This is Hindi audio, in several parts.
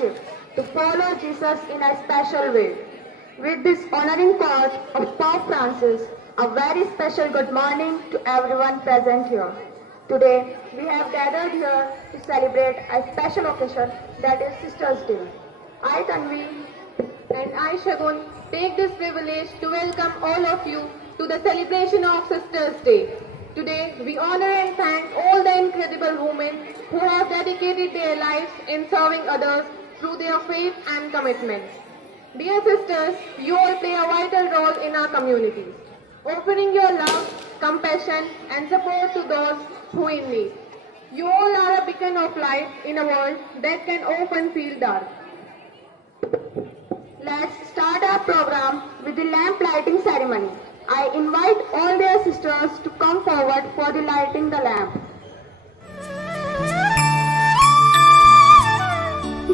leadership to follow Jesus in a special way. With this honoring cause of Pope Francis, a very special good morning to everyone present here. Today, we have gathered here to celebrate a special occasion that is Sisters' Day. I, Tanvi, and I, Shagun, take this privilege to welcome all of you to the celebration of Sisters' Day. Today, we honor and thank all the incredible women who have dedicated their lives in serving others through their faith and commitment. Dear sisters, you all play a vital role in our communities, offering your love, compassion, and support to those who in need. You all are a beacon of light in a world that can often feel dark. Let's start our program with the lamp lighting ceremony. I invite all their sisters to come forward for the lighting the lamp.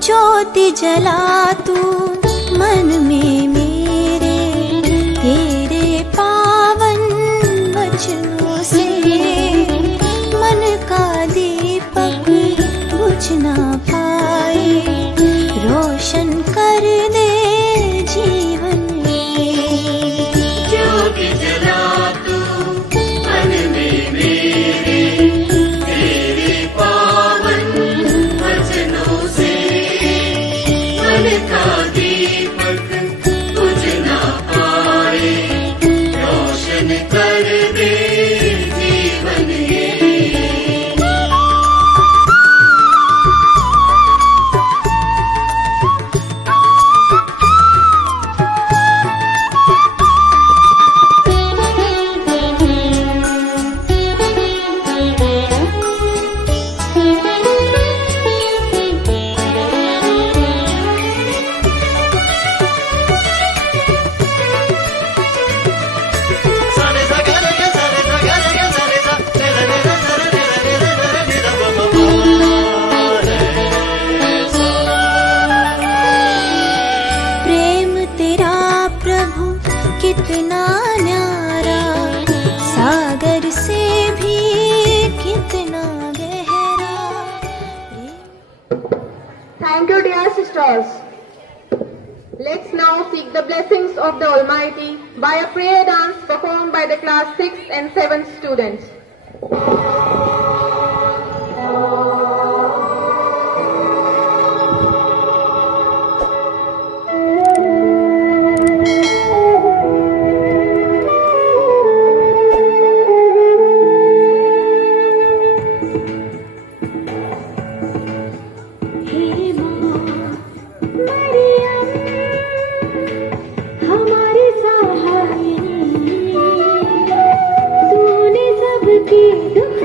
ज्योति जला तू मन में मेरे, तेरे पावन वचनों से मन का दीपक बुझ ना पाए, रोशन कर दे जीवन में। ज्योति जला तू मन में मेरे, तेरे पावन वचनों से मन का दीपक बुझ ना पाए, रोशन कर दे जीवन ये। प्रेम तेरा प्रभु कितना न्यारा, सागर से भी कितना गहरा। Thank you, dear sisters. Let's now seek the blessings of the Almighty by a prayer dance performed by the class 6th and 7th students. हमारी सहायनी, तूने सबके दुख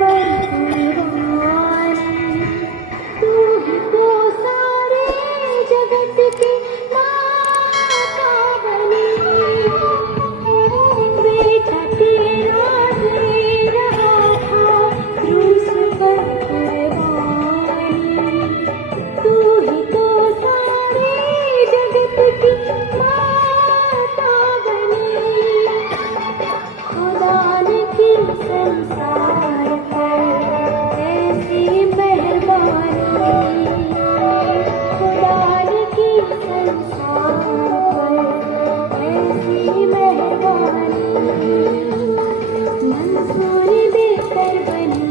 पर कुर्बानी, तू ही तो सारे जगत की माता बनी। बेटा तेरा दे रहा था क्रूस पर कुर्बानी, तू ही तो सारे जगत की माता बनी। खुदा ने की संसार पर ऐसी मेहरबानी, खुदा ने की संसार पर ऐसी मेहरबानी। मंसूर बेहतर बनी,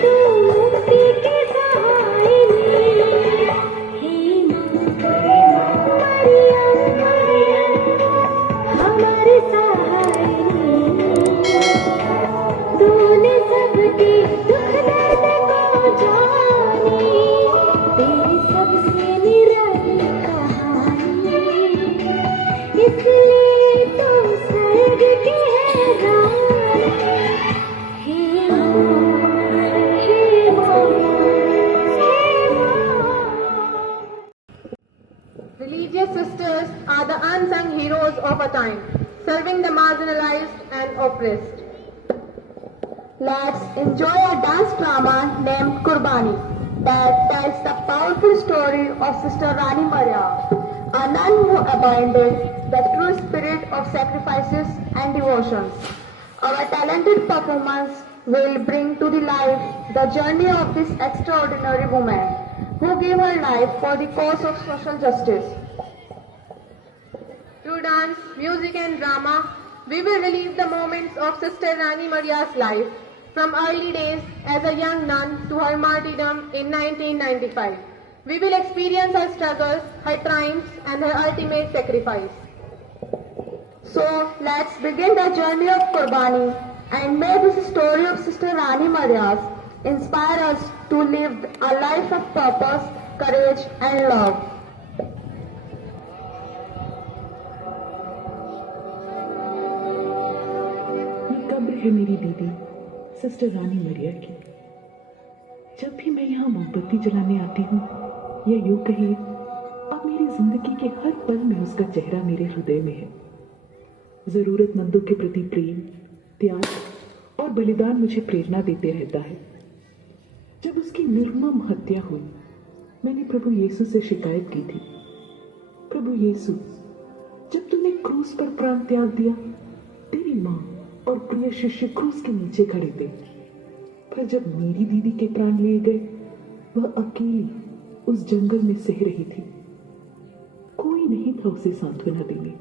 तू मुक्ति की सहायनी। हे मरियम हमारी सहायनी, तूने सबके दुख दर्द को जानी, तेरी सबसे निराली कहानी, इसलिए तू स्वर्ग की है रानी। हे माँ, हे माँ, हे माँ। Religious sisters are the unsung heroes of a time, serving the marginalized and oppressed. Let's enjoy a dance drama named Kurbani that tells the powerful story of Sister Rani Maria, a nun who abandoned the true spirit of sacrifices and devotions. Our talented performers will bring to the life the journey of this extraordinary woman who gave her life for the cause of social justice. Through dance, music and drama, we will relive the moments of Sister Rani Maria's life, from early days as a young nun to her martyrdom in 1995. We will experience her struggles, her triumphs and her ultimate sacrifice. So let's begin the journey of Kurbani and may this story of Sister Rani Maria's inspire us to live a life of purpose, courage and love. ये कब्र है मेरी दीदी सिस्टर रानी मरिया की। जब भी मैं यहाँ मोमबत्ती जलाने आती हूँ या यूं कहिए अब मेरी जिंदगी के हर पल में उसका चेहरा मेरे हृदय में है। जरूरतमंदों के प्रति प्रेम, त्याग और बलिदान मुझे प्रेरणा देते रहता है। जब उसकी निर्मम हत्या हुई मैंने प्रभु यीशु से शिकायत की थी, प्रभु यीशु जब तूने क्रूस पर प्राण त्याग दिया तेरी माँ और प्रिय शिष्य क्रूस के नीचे खड़े थे, पर जब मेरी दीदी के प्राण लिए गए वह अकेली उस जंगल में सह रही थी। कोई नहीं था उसे सांत्वना देने।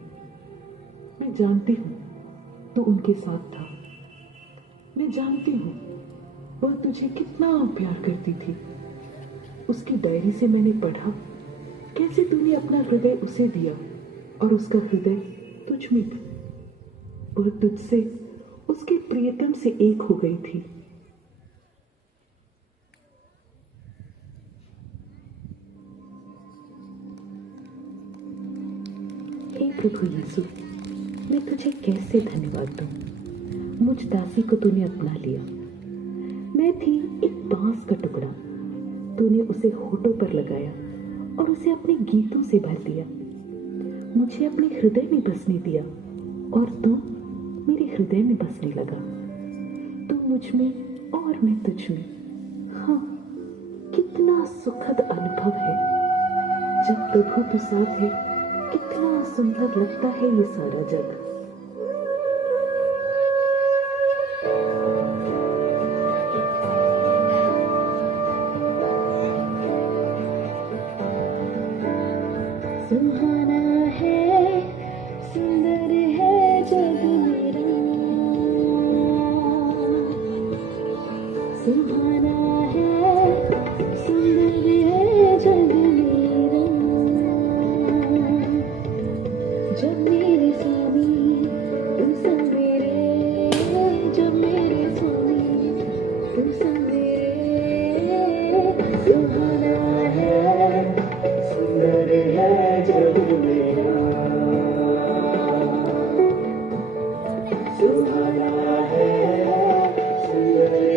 मैं जानती हूँ तू उनके साथ था, मैं जानती हूँ वह तुझे कितना प्यार करती थी। उसकी डायरी से मैंने पढ़ा कैसे तूने अपना हृदय उसे दिया और उसका हृदय तुझ में था। वह तुझसे उसके प्रियतम से एक हो गई थी। हे प्रभु यीशु, मैं तुझे कैसे धन्यवाद दूं? मुझ दासी को तूने अपना लिया। मैं थी एक बांस का टुकड़ा, तूने उसे होठों पर लगाया और उसे अपने गीतों से भर दिया। मुझे अपने हृदय में बसने दिया और तू मेरे हृदय में बसने लगा। तू मुझ में और मैं तुझ में। हाँ, कितना सुखद अनुभव है जब प्रभु तू साथ है। कितना सुंदर लगता है ये सारा जग। सुहाना है, सुंदर है जग मेरा, सुहाना है, सुंदर है जग मेरा। जब मेरे स्वामी तुम संग मेरे, जब मेरे स्वामी तुम संग मेरे, सुहाना है, सुंदर है जग मेरा, सुहाना है, सुंदर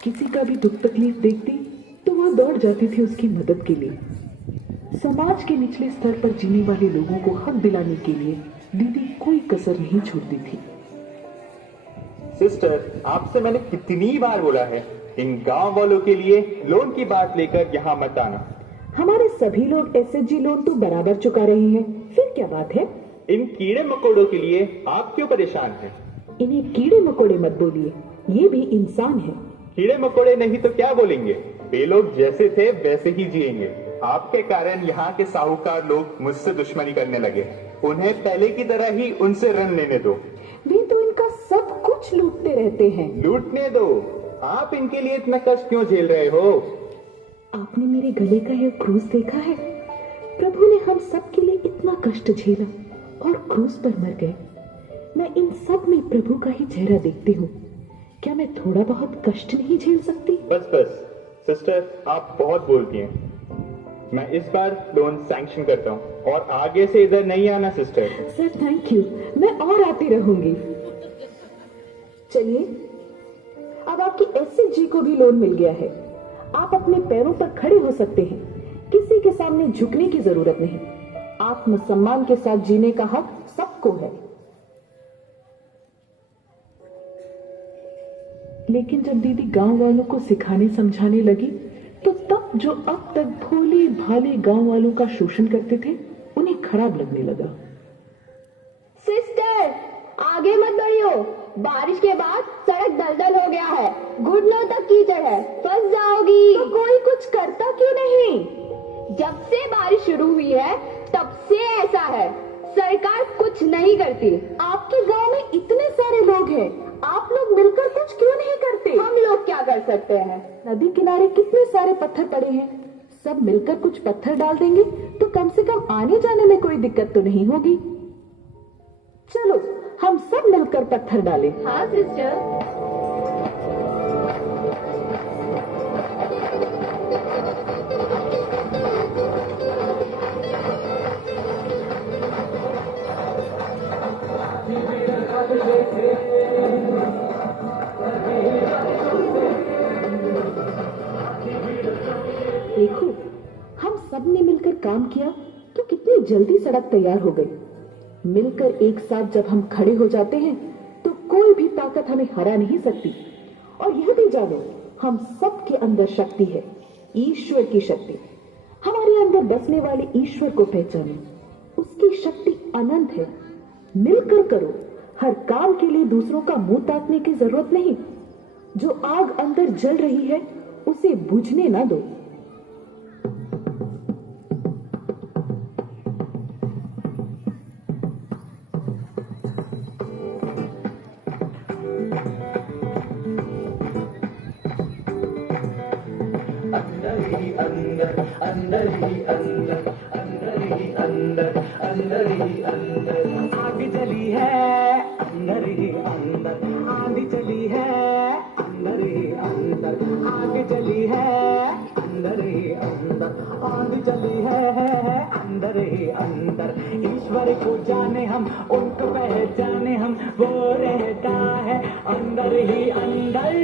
किसी का भी दुख तकलीफ देखती तो वह दौड़ जाती थी उसकी मदद के लिए। समाज के निचले स्तर पर जीने वाले लोगों को हक दिलाने के लिए दीदी कोई कसर नहीं छोड़ती थी। सिस्टर, आपसे मैंने कितनी बार बोला है, इन गांव वालों के लिए लोन की बात लेकर यहाँ मत आना। हमारे सभी लोग एसएचजी लोन तो बराबर चुका रहे हैं, फिर क्या बात है? इन कीड़े मकोड़ों के लिए आप क्यों परेशान हैं? इन्हें कीड़े मकोड़े मत बोलिए, ये भी इंसान है। कीड़े मकोड़े नहीं तो क्या बोलेंगे? वे लोग जैसे थे वैसे ही जिएंगे। आपके कारण यहाँ के साहूकार लोग मुझसे दुश्मनी करने लगे। उन्हें पहले की तरह ही उनसे ऋण लेने दो। वे तो इनका सब कुछ लूटते रहते हैं। लूटने दो, आप इनके लिए इतना कष्ट क्यों झेल रहे हो? आपने मेरे गले का यह क्रूस देखा है? प्रभु ने हम सब के लिए इतना कष्ट झेला और क्रूस पर मर गए। मैं इन सब में प्रभु का ही चेहरा देखती हूँ। क्या मैं थोड़ा बहुत कष्ट नहीं झेल सकती? बस बस सिस्टर, आप बहुत बोलती हैं। मैं इस बार लोन सैंक्शन करता हूँ और आगे से इधर नहीं आना सिस्टर। सर थैंक यू, मैं और आती रहूंगी। चलिए, अब आपकी एसएचजी को भी लोन मिल गया है। आप अपने पैरों पर खड़े हो सकते हैं, किसी के सामने झुकने की जरूरत नहीं। आत्मसम्मान के साथ जीने का हक सबको है। लेकिन जब दीदी गांव वालों को सिखाने समझाने लगी तो तब जो अब तक भोले भाले गांव वालों का शोषण करते थे उन्हें खराब लगने लगा। सिस्टर, आगे मत बढ़ियो। बारिश के बाद सड़क दलदल हो गया है, घुटनों तक कीचड़ है, फंस जाओगी। तो कोई कुछ करता क्यों नहीं? जब से बारिश शुरू हुई है तब से ऐसा है, सरकार कुछ नहीं करती। आपके गांव में इतने सारे लोग हैं, आप लोग मिलकर कुछ क्यों नहीं करते? हम लोग क्या कर सकते हैं? नदी किनारे कितने सारे पत्थर पड़े हैं, सब मिलकर कुछ पत्थर डाल देंगे तो कम से कम आने जाने में कोई दिक्कत तो नहीं होगी। चलो हम सब मिलकर पत्थर डालें। हाँ सिस्टर। देखो, हम सब ने मिलकर काम किया तो कितनी जल्दी सड़क तैयार हो गई। मिलकर एक साथ जब हम खड़े हो जाते हैं तो कोई भी ताकत हमें हरा नहीं सकती। और यह भी जानो, हम सब के अंदर शक्ति है, ईश्वर की शक्ति। हमारे अंदर बसने वाले ईश्वर को पहचानो, उसकी शक्ति अनंत है। मिलकर करो, हर काम के लिए दूसरों का मुंह ताकने की जरूरत नहीं। जो आग अंदर जल रही है उसे बुझने ना दो। आग जली है अंदर ही अंदर, आंधी चली है अंदर ही अंदर, आग जली है अंदर ही अंदर, आंधी चली है अंदर ही अंदर। ईश्वर को जाने हम, उनको पहचाने हम, वो रहता है अंदर ही अंदर।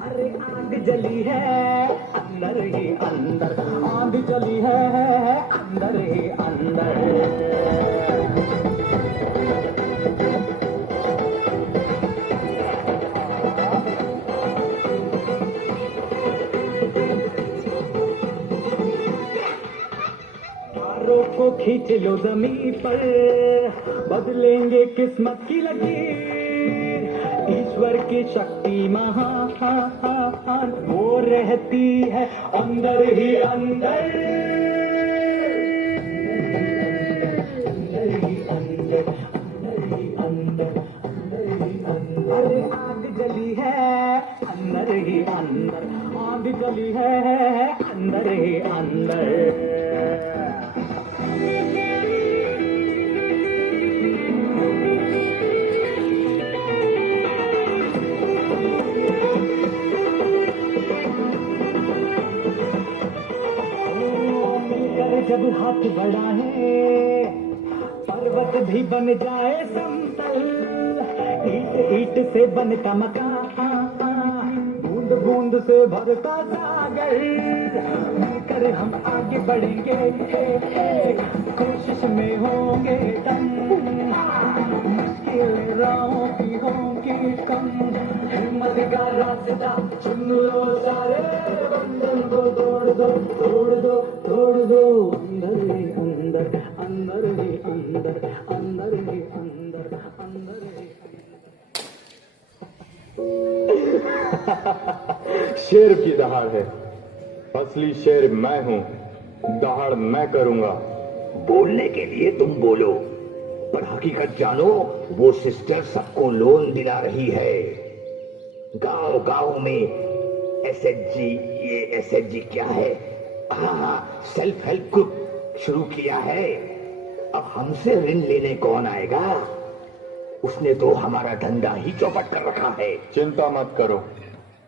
अरे आग जली है अंदर ही अंदर, आंधी चली है अंदर ही अंदर। तारों को खींच लो जमीन पर, बदलेंगे किस्मत की लकीर। ईश्वर की शक्ति महान, वो रहती है अंदर ही अंदर। अंदर ही अंदर, अंदर ही अंदर, अंदर ही अंदर। अरे आग जली है अंदर ही अंदर, आग जली है अंदर ही अंदर। जब हाथ बढ़ाए पर्वत भी बन जाए समतल, ईट ईट से बनता मकान, बूंद बूंद से भरता सागर, मिलकर हम आगे बढ़ेंगे, कोशिश में होंगे दम, मुश्किल राहों की होंगी कम, हिम्मत का रास्ता चुन लो सारे, बंधन को तोड़ दो तोड़ दो तोड़ दो, अंदर ही अंदर अंदर ही अंदर अंदर ही अंदर अंदर ही शेर की दहाड़ है, असली शेर मैं हूँ, दहाड़ मैं करूंगा। बोलने के लिए तुम बोलो, पर हकीकत जानो, वो सिस्टर सबको लोन दिला रही है। गांव गांव में एसएचजी, ये एसएचजी क्या है, हाँ सेल्फ हेल्प ग्रुप शुरू किया है। अब हमसे ऋण लेने कौन आएगा? उसने तो हमारा धंधा ही चौपट कर रखा है। चिंता मत करो,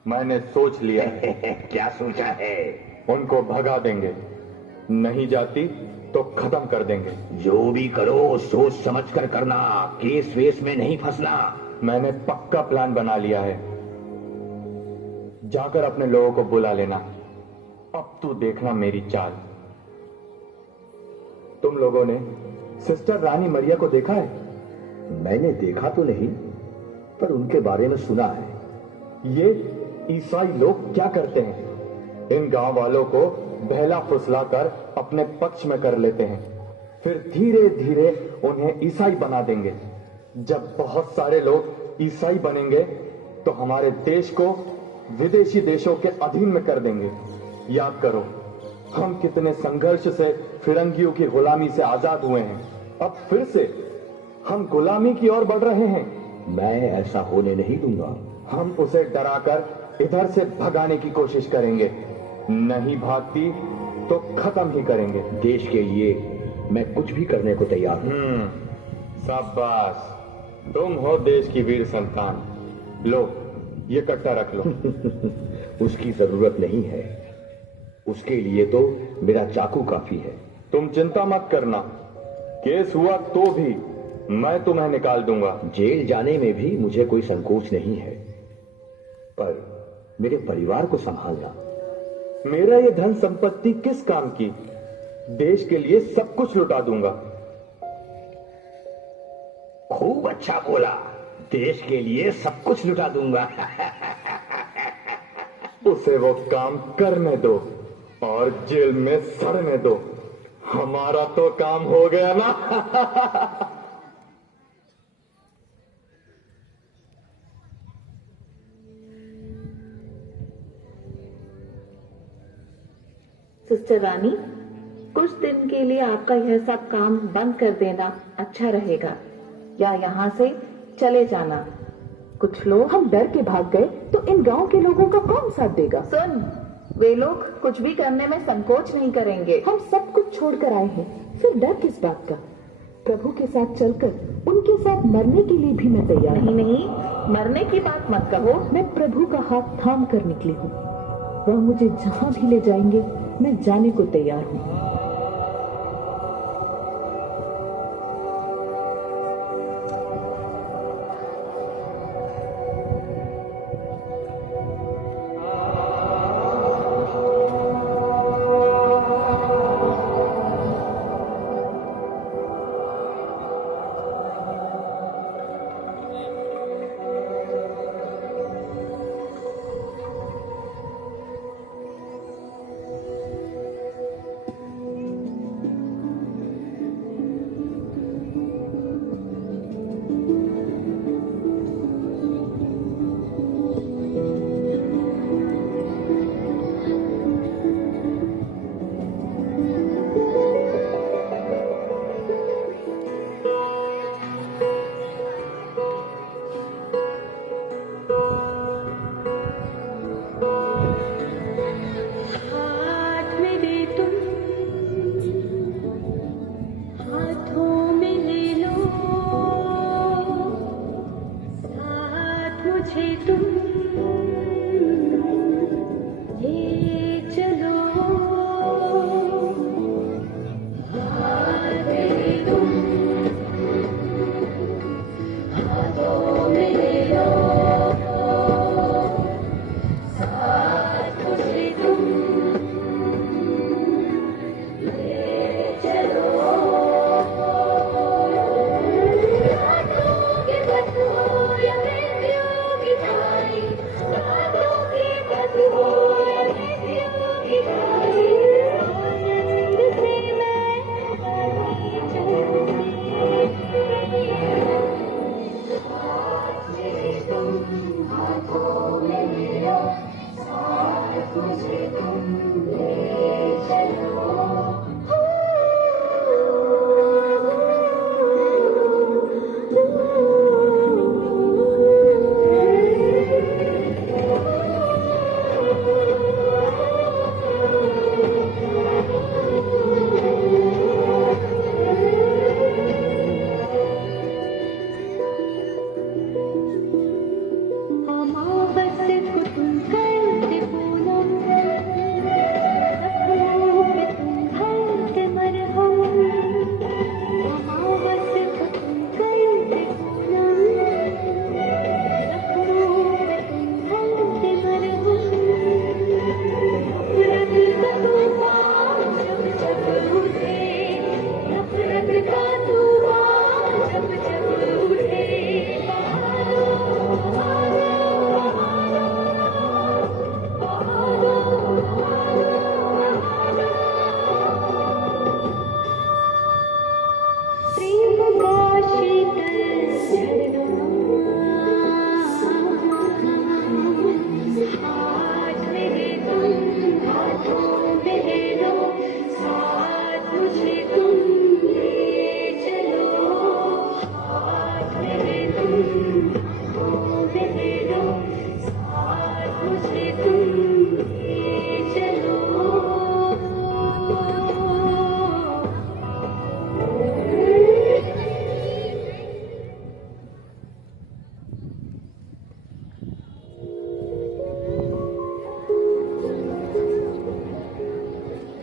मैंने सोच लिया है। क्या सोचा है? उनको भगा देंगे, नहीं जाती तो खत्म कर देंगे। जो भी करो सोच समझ कर करना, केस वेस में नहीं फंसना। मैंने पक्का प्लान बना लिया है, जाकर अपने लोगों को बुला लेना। अब तू देखना मेरी चाल। तुम लोगों ने सिस्टर रानी मरिया को देखा है? मैंने देखा तो नहीं, पर उनके बारे में सुना है। ये ईसाई लोग क्या करते हैं, इन गांव वालों को बहला फुसलाकर अपने पक्ष में कर लेते हैं, फिर धीरे धीरे उन्हें ईसाई बना देंगे। जब बहुत सारे लोग ईसाई बनेंगे तो हमारे देश को विदेशी देशों के अधीन में कर देंगे। याद करो, हम कितने संघर्ष से फिरंगियों की गुलामी से आजाद हुए हैं, अब फिर से हम गुलामी की ओर बढ़ रहे हैं। मैं ऐसा होने नहीं दूंगा। हम उसे डराकर इधर से भगाने की कोशिश करेंगे, नहीं भागती तो खत्म ही करेंगे। देश के लिए मैं कुछ भी करने को तैयार हूं। शाबाश, तुम हो देश की वीर संतान। लो, ये कट्टा रख लो। उसकी जरूरत नहीं है, उसके लिए तो मेरा चाकू काफी है। तुम चिंता मत करना, केस हुआ तो भी मैं तुम्हें निकाल दूंगा। जेल जाने में भी मुझे कोई संकोच नहीं है, पर मेरे परिवार को संभालना। मेरा ये धन संपत्ति किस काम की? देश के लिए सब कुछ लुटा दूंगा। खूब अच्छा बोला, देश के लिए सब कुछ लुटा दूंगा। उसे वो काम करने दो और जेल में सड़ने दो, हमारा तो काम हो गया ना। सिस्टर रानी, कुछ दिन के लिए आपका यह सब काम बंद कर देना अच्छा रहेगा, या यहाँ से चले जाना। कुछ लोग हम डर के भाग गए तो इन गांव के लोगों का कौन साथ देगा? सुन, वे लोग कुछ भी करने में संकोच नहीं करेंगे। हम सब कुछ छोड़कर आए हैं, फिर डर किस बात का? प्रभु के साथ चलकर उनके साथ मरने के लिए भी मैं तैयार हूँ। नहीं नहीं, मरने की बात मत कहो। मैं प्रभु का हाथ थाम कर निकली हूँ, वह मुझे जहाँ भी ले जाएंगे मैं जाने को तैयार हूँ।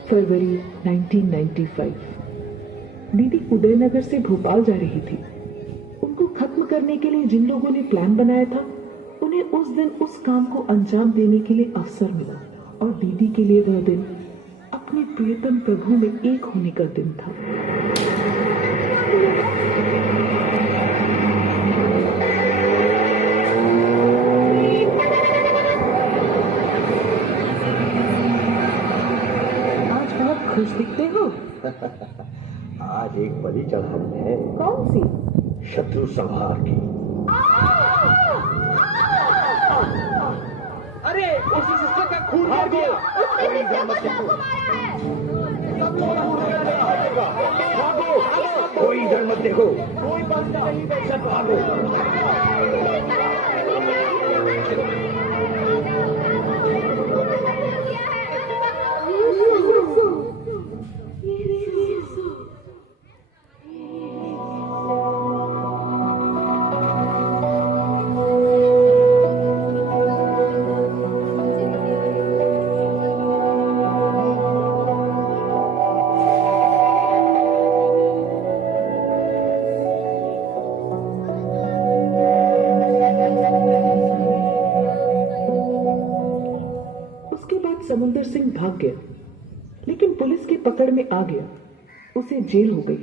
फरवरी 1995। दीदी उदयनगर से भोपाल जा रही थी। उनको खत्म करने के लिए जिन लोगों ने प्लान बनाया था, उन्हें उस दिन उस काम को अंजाम देने के लिए अवसर मिला, और दीदी के लिए वह दिन अपने प्रियतम प्रभु में एक होने का दिन था। आज बहुत खुश दिखते हो। आज एक बलि चढ़ानी है। कौन सी? शत्रु संहार की। अरे उसी सिस्टर का खून कर दिया। कोई इधर मत देखो। सब भागो। समुंदर सिंह भाग गया, लेकिन पुलिस की पकड़ में आ गया। उसे जेल हो गई।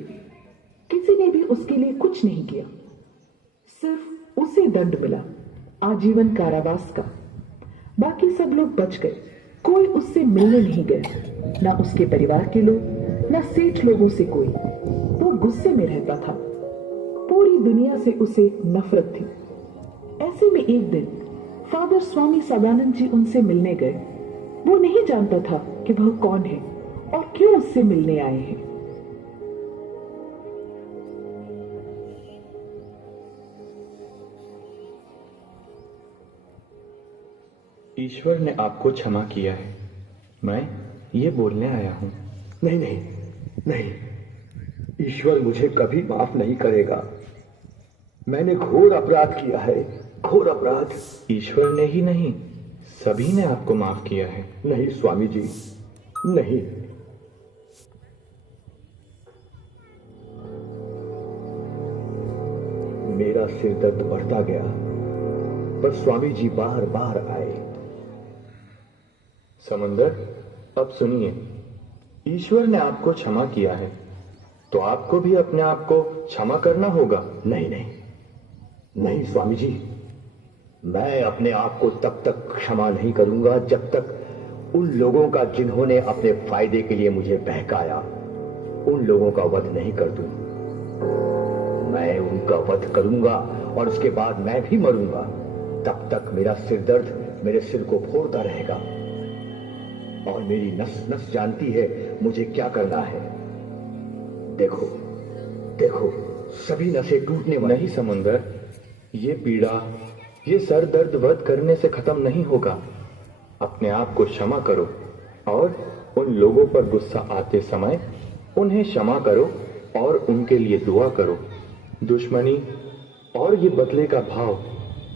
किसी ने भी उसके लिए कुछ नहीं किया। सिर्फ उसे दंड मिला, आजीवन कारावास का। बाकी सब लोग बच गए। कोई उससे मिलने नहीं गया, ना उसके परिवार के लोग, ना सेठ लोगों से कोई। वो गुस्से में रहता था। पूरी दुनिया से उसे नफरत थी। ऐसे में एक दिन फादर स्वामी सदानंद जी उनसे मिलने गए। वो नहीं जानता था कि वह कौन है और क्यों उससे मिलने आए हैं। ईश्वर ने आपको क्षमा किया है, मैं ये बोलने आया हूं। नहीं नहीं नहीं, ईश्वर मुझे कभी माफ नहीं करेगा। मैंने घोर अपराध किया है, घोर अपराध। ईश्वर ने ही नहीं, सभी ने आपको माफ किया है। नहीं स्वामी जी, नहीं। मेरा सिर दर्द बढ़ता गया, पर स्वामी जी बार बार आए। समंदर, अब सुनिए, ईश्वर ने आपको क्षमा किया है, तो आपको भी अपने आप को क्षमा करना होगा। नहीं नहीं नहीं स्वामी जी, मैं अपने आप को तब तक क्षमा नहीं करूंगा जब तक उन लोगों का जिन्होंने अपने फायदे के लिए मुझे बहकाया, उन लोगों का वध नहीं कर दूं। मैं उनका वध करूंगा और उसके बाद मैं भी मरूंगा। तब तक मेरा सिर दर्द मेरे सिर को फोड़ता रहेगा, और मेरी नस नस जानती है मुझे क्या करना है। देखो देखो, सभी नसें टूटने वाली। नहीं समुंदर, ये पीड़ा, ये सर दर्द वध करने से खत्म नहीं होगा। अपने आप को क्षमा करो और उन लोगों पर गुस्सा आते समय उन्हें क्षमा करो और उनके लिए दुआ करो। दुश्मनी और ये बदले का भाव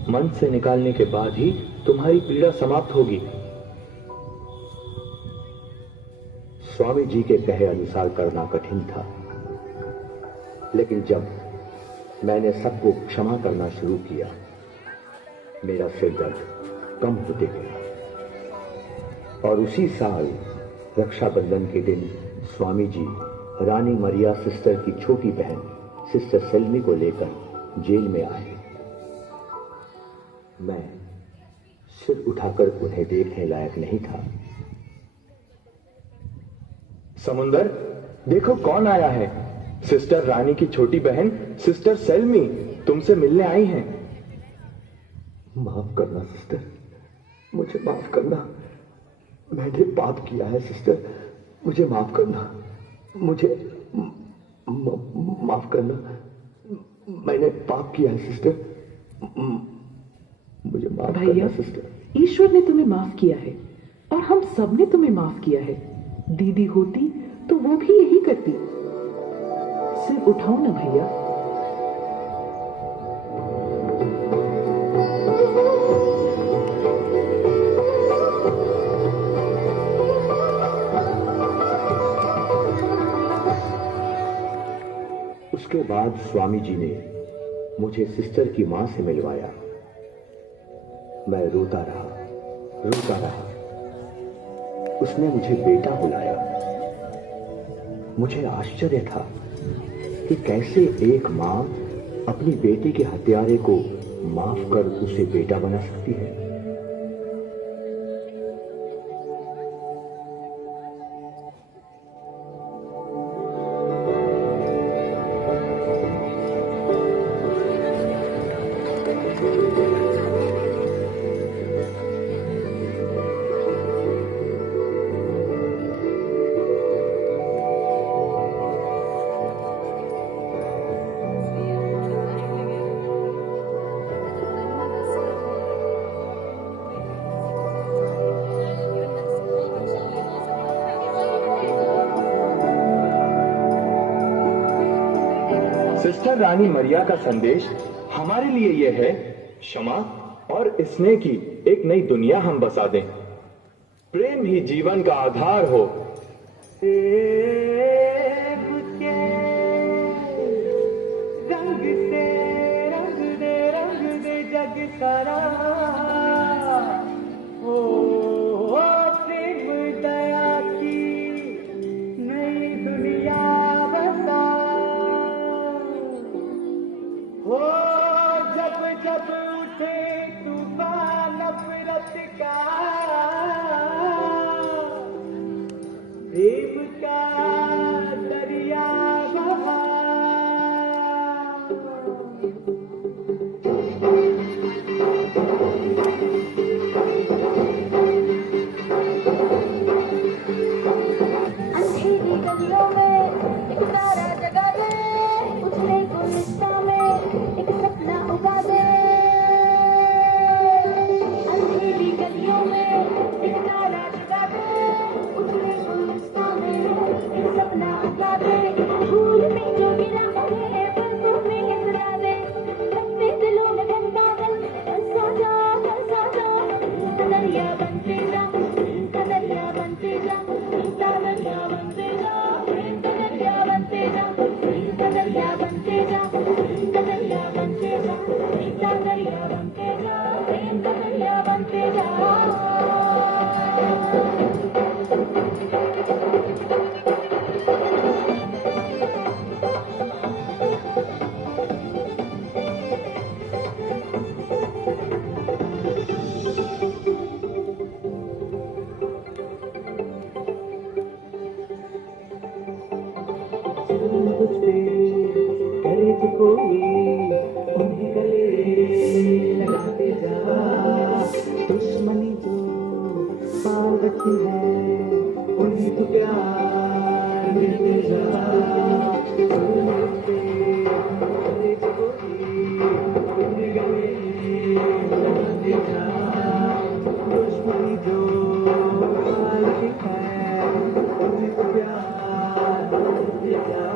मन से निकालने के बाद ही तुम्हारी पीड़ा समाप्त होगी। स्वामी जी के कहे अनुसार करना कठिन था, लेकिन जब मैंने सबको क्षमा करना शुरू किया, मेरा सिर दर्द कम होते गया। और उसी साल रक्षाबंधन के दिन स्वामी जी रानी मरिया सिस्टर की छोटी बहन सिस्टर सेल्मी को लेकर जेल में आए। मैं सिर उठाकर उन्हें देखने लायक नहीं था। समुंदर, देखो कौन आया है। सिस्टर रानी की छोटी बहन सिस्टर सेल्मी तुमसे मिलने आई हैं। माफ करना सिस्टर, मुझे माफ करना। मैंने पाप किया है सिस्टर, मुझे माफ करना। मुझे माफ करना। मैंने पाप किया है सिस्टर, मुझे माफ करना सिस्टर। ईश्वर ने तुम्हें माफ किया है और हम सब ने तुम्हें माफ किया है। दीदी होती तो वो भी यही करती। सिर उठाओ ना भैया। बाद स्वामी जी ने मुझे सिस्टर की मां से मिलवाया। मैं रोता रहा। उसने मुझे बेटा बुलाया। मुझे आश्चर्य था कि कैसे एक मां अपनी बेटी के हत्यारे को माफ कर उसे बेटा बना सकती है। सिस्टर रानी मरिया का संदेश हमारे लिए यह है, क्षमा और स्नेह की एक नई दुनिया हम बसा दें। प्रेम ही जीवन का आधार हो। रंग दे जग सारा, ओ प्रेम दया की नई दुनिया बसा। हो जब जब उठे तूफान नफरत का, प्रेम का दरिया बहा। अंधेरी गलियों में एक तारा जगा दे, उजले गुलिस्तां में एक सपना उगा दे। अंधेरी गलियों में एक तारा जगा दे, उजले गुलिस्तां में एक सपना उगा दे। फूल में जो गिरा उन्हें बरसों में सजा दे, सबके दिलों में बंदा बन बरसा जा। दरिया बनते जा, दरिया बनते जा, दरिया बनते जा, दरिया बनते जा, दरिया बनते जा, दरिया बनते जा, दरिया बनते जा, दरिया बनते जा। कुछ पे करे जो कोई उन्हें गले लगाते जा। दुश्मनी जो पाल रखी है उन्हें तो प्यार देते जा। कुछ पे करे जो कोई उन्हें गले लगाते जा। दुश्मनी जो पाल रखी है उन्हें तो प्यार देते जा।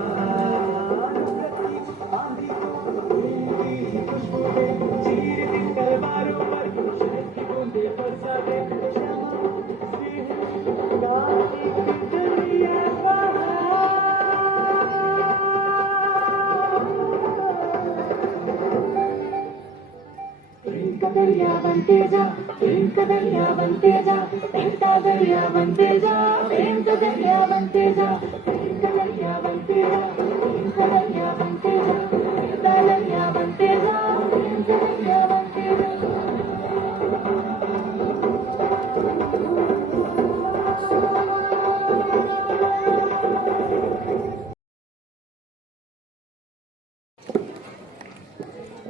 दरिया बनते जा, प्रेम का दरिया बनते जा, प्रेम का दरिया बनते जा, प्रेम का दरिया बनते जा, प्रेम का दरिया बनते जा, प्रेम का दरिया बनते जा, प्रेम का दरिया बनते जा, प्रेम का दरिया बनते जा।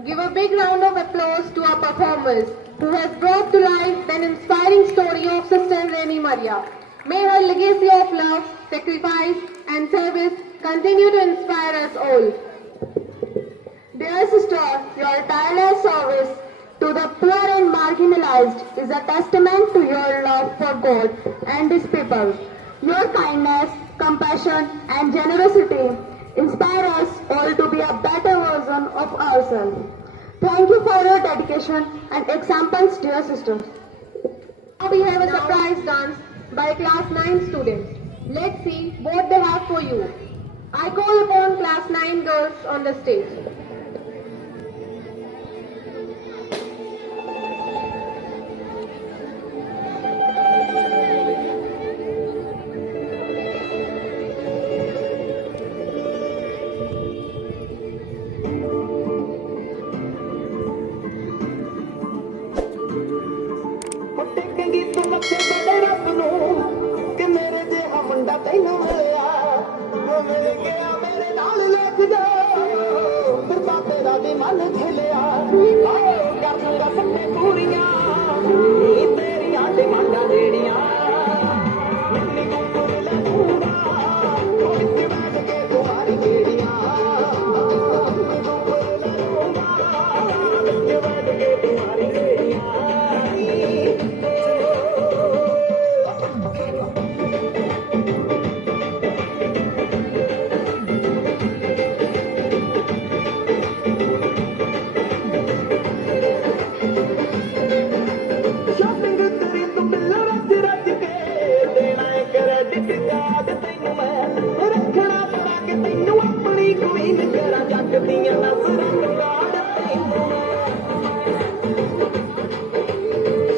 Give a big round of applause to our performers who has brought to life an inspiring story of Sister Rani Maria. May her legacy of love, sacrifice and service continue to inspire us all. Dear sister, your tireless service to the poor and marginalized is a testament to your love for God and His people. Your kindness, compassion and generosity inspire us all to be a better version of ourselves. Thank you for your dedication and examples, dear sisters. Now we have a surprise dance by class 9 students. Let's see what they have for you. I call upon class 9 girls on the stage. ਟਿਕੇਗੀ ਤੂੰ ਮੱਥੇ ਬੜੇ ਰੱਬ ਨੂੰ ਕਿ ਮੇਰੇ ਜਿਹਾ ਮੁੰਡਾ ਤੈਨੂੰ ਮਿਲਿਆ ਉਹ ਮਿਲ ਗਿਆ ਮੇਰੇ ਨਾਲ ਲੱਗ ਜਾ ਤੁਰਦਾ ਤੇਰਾ ਵੀ ਮਨ ਝਿਲਿਆ ਆਓ ਕਰ ਦੂੰਗਾ ਸੱਤੇ ਪੂਰੀਆਂ ਨੀ ਤੇਰੀਆਂ ਡਿਮਾਂਡਾਂ ਜਿਹੜੀਆਂ ਮਿੰਨੀ ਗੁੰਗੁਰ ਲੈ ਦੂੰਗਾ ਉਹ ਵਿੱਚ ਬੈਠ ਕੇ ਤੁਹਾਡੀ ਜਿਹੜੀਆਂ ਮਿੰਨੀ ਗੁੰਗੁਰ ਲੈ ਦੂੰਗਾ ਵਿੱਚ ਬੈਠ ਕੇ ਤੁਹਾਡੀ ਜਿਹੜੀਆਂ ਸ਼ਾਪਿੰਗ ਕਰੀ ਤੂੰ ਬਿੱਲ ਰੱਜ ਰੱਜ ਕੇ ਦੇਣਾ ਏ ਕ੍ਰੈਡਿਟ ਕਾਰਡ ਤੈਨੂੰ ਮੈਂ ਰੱਖਣਾ ਬਣਾ ਕੇ ਤੈਨੂੰ ਆਪਣੀ ਕੁਈਨ ਕਰਾਂ ਜੱਟ ਦੀਆਂ ਨਜ਼ਰਾਂ ਤੋਂ ਕਾੜ ਤੈਨੂੰ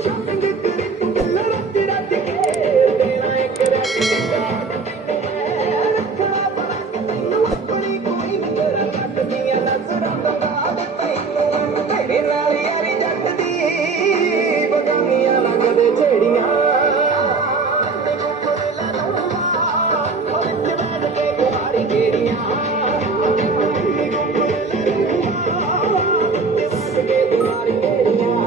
ਸ਼ਾਪਿੰਗ ਕਰੀ ਤੂੰ ਬਿੱਲ ਰੱਜ ਰੱਜ ਕੇ ਦੇਣਾ ਏ ਕ੍ਰੈਡਿਟ ਕਾਰਡ ਤੈਨੂੰ ਮੈਂ ਰੱਖਣਾ ਬਣਾ ਕੇ ਤੈਨੂੰ ਆਪਣੀ ਕੁਈਨ ਕਰਾਂ ਜੱਟ ਦੀਆਂ ਨਜ਼ਰਾਂ ਤੋਂ ਕਾੜ ਤੈਨੂੰ ਤੇਰੇ ਨਾਲ ਯਾਰੀ ਜੱਟ ਦੀ ਬਗਾਨੀਆਂ ਨਾ ਕਦੇ ਛੇੜੀਆਂ ਤੇ ਗੁੱਪਰ ਲੈ ਲਊਂਗਾ ਉਹ ਵਿੱਚ ਬੈਠ ਕੇ ਤੁਹਾਡੀ ਗੇੜੀਆਂ ਤੇ ਗੁੱਪਰ ਲੈ ਲਊਂਗਾ ਵਿੱਚ ਬੈਠ ਕੇ ਤੁਹਾਡੀ ਗੇੜੀਆਂ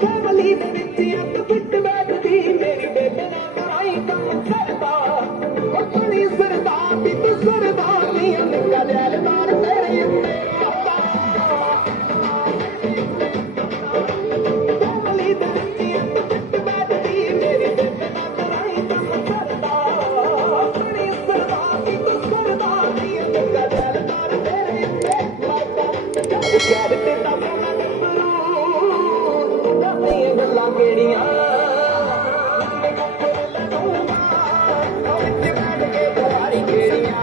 ਫੈਮਿਲੀ ਦੇ ਵਿੱਚ ਅੱਤ ਫਿੱਟ ਬੈਠਦੀ ਮੇਰੀ ਬੇਬੇ ਨਾ ਕਰਾਈ ਕੰਮ ਕਰਦਾ ਉਹ ਬਣੀ ਸਰਦਾਰ ਦੀ ਤੂੰ ਸਰਦਾਰ ਨਹੀਂ ਨਿੱਕਾ ਜੈਲਦਾਰ ਤੇਰੇ ਉੱਤੇ ਆਉਂਦਾ ਫੈਮਿਲੀ ਦੇ ਵਿੱਚ ਅੱਤ ਫਿੱਟ ਬੈਠਦੀ ਮੇਰੀ ਬੇਬੇ ਨਾ ਕਰਾਈ ਕੰਮ ਕਰਦਾ ਉਹ ਬਣੀ ਸਰਦਾਰ ਦੀ ਤੂੰ ਸਰਦਾਰ ਨਹੀਂ ਨਿੱਕਾ ਜੈਲਦਾਰ ਤੇਰੇ ਉੱਤੇ ਆਉਂਦਾ ਜਦ ਤੇ ਤਾਂ ਮੈਂ ਗੱਭਰੂ ਦੀਆਂ ਗੱਲਾਂ ਕਿਹੜੀਆਂ ਮੈਂ ਗੁੱਪਰ ਲੈ ਦੂੰਗਾ ਉਹ ਵਿੱਚ ਬੈਠ ਕੇ ਤੁਹਾਡੀ ਕਿਹੜੀਆਂ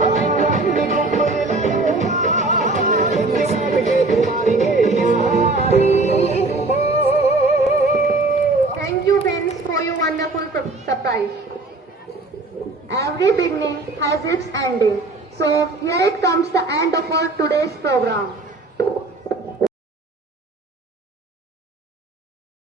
ਮੈਂ ਗੁੱਪਰ ਲੈ ਦੂੰਗਾ ਵਿੱਚ ਬੈਠ ਕੇ ਤੁਹਾਡੀ ਕਿਹੜੀਆਂ Thank you friends for your wonderful surprise. Every beginning has its ending. So here it comes the end of our today's program.